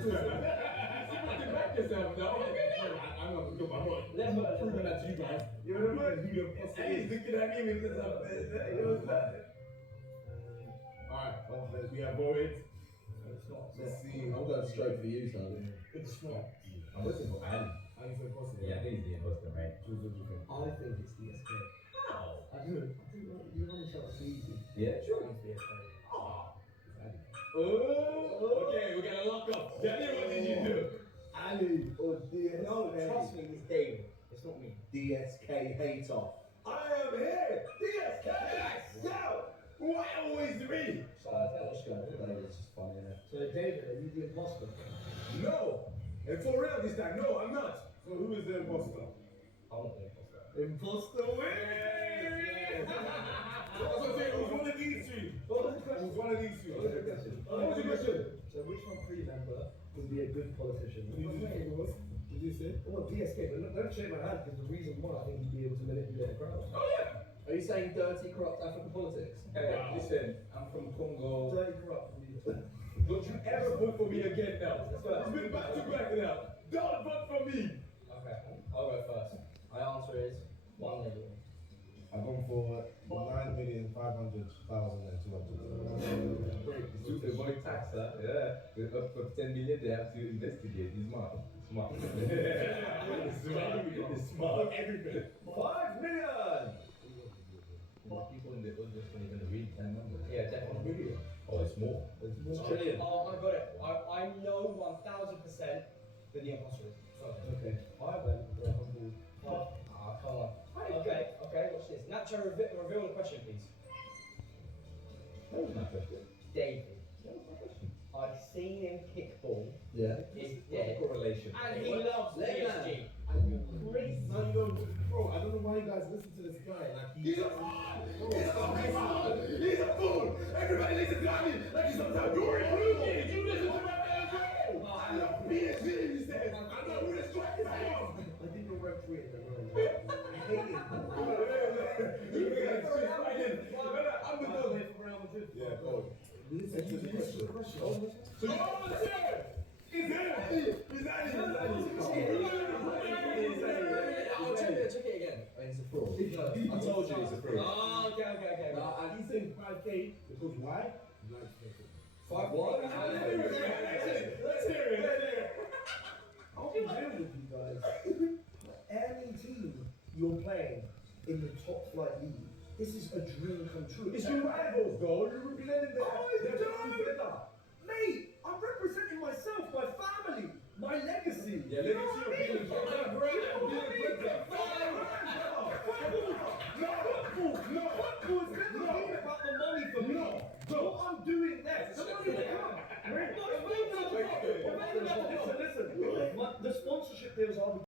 Back yourself, though. I'm not good. I'm not proving that to you guys. You know what I mean? He's looking at me because Alright, we have voted. Let's see. I'm going straight for you, son. It's not. I'm looking for Ali. I'm for impossible. Yeah, I think he's the imposter, right? I think it's DSK. How? I do. I think you want to tell us easy. Yeah, sure. It's DSK. Oh. Okay, we got to lock up. Daniel, what did you do? Ali or DSK? No, trust me, it's David. It's not me. DSK hater. I am here. DSK. Yes. Yo. Why always me? Let's go. It's just funny, isn't it? So David, are you the imposter? No. And for real this time, no, I'm not. So who is the imposter? I'm not the imposter. Imposter wins! I was gonna say, it was one of these three. What was the It question? was one of these three. What was the question? What was the question? So which one three member would be a good politician? Did you say it was? Did you say? Well, DSK, but don't shake my hand because the reason why I think he'd be able to manipulate a crowd. Oh yeah! Are you saying dirty, corrupt African politics? Hey, Wow. listen, I'm from Congo. Dirty corrupt. Don't you ever vote for me again now. It's been back to back now. Don't vote for me! Okay, I'll go first. My answer is 1 million. I've gone for 9,500,200. Great. To avoid tax, huh? Yeah. Up for 10 million, they have to investigate. He's smart. Smart. He's smart. Everything. 5 million! People in the audience don't even read 10 numbers. Yeah, definitely. Oh, it's more. It's trillion. Oh, I got it. I know 1000% who the imposter is. Okay. I went for a humble. Ah, come on. Okay, watch this. Nacho, reveal the question, please. That was my question. David. That was my question. I've seen him kick ball. Yeah. He's What's the dead. correlation? And he loves PSG. Crazy. No, you don't, bro, I don't know why you guys listen to this guy. Like, he's a fraud! He's a fucking fraud! He's a fool! Everybody listens to me like he's some type of Dorian. You listen to my man, bro! I love PSG, he says. I know who this guy is. I didn't work for it. I'm the dog. Yeah, bro. Listen to the question. So you He's there! He's at I'll check it again. He's a fraud. I told you he's a fraud. Oh, okay. Nah, he's saying 5K because why? He likes it. 5-1? Let's hear it. I'll be real with you guys. Any team you're playing in the top flight league, this is a dream come true. It's your rivals, though. You're representing the. Mate, I'm representing myself, my family, my legacy. Yeah, legacy of being a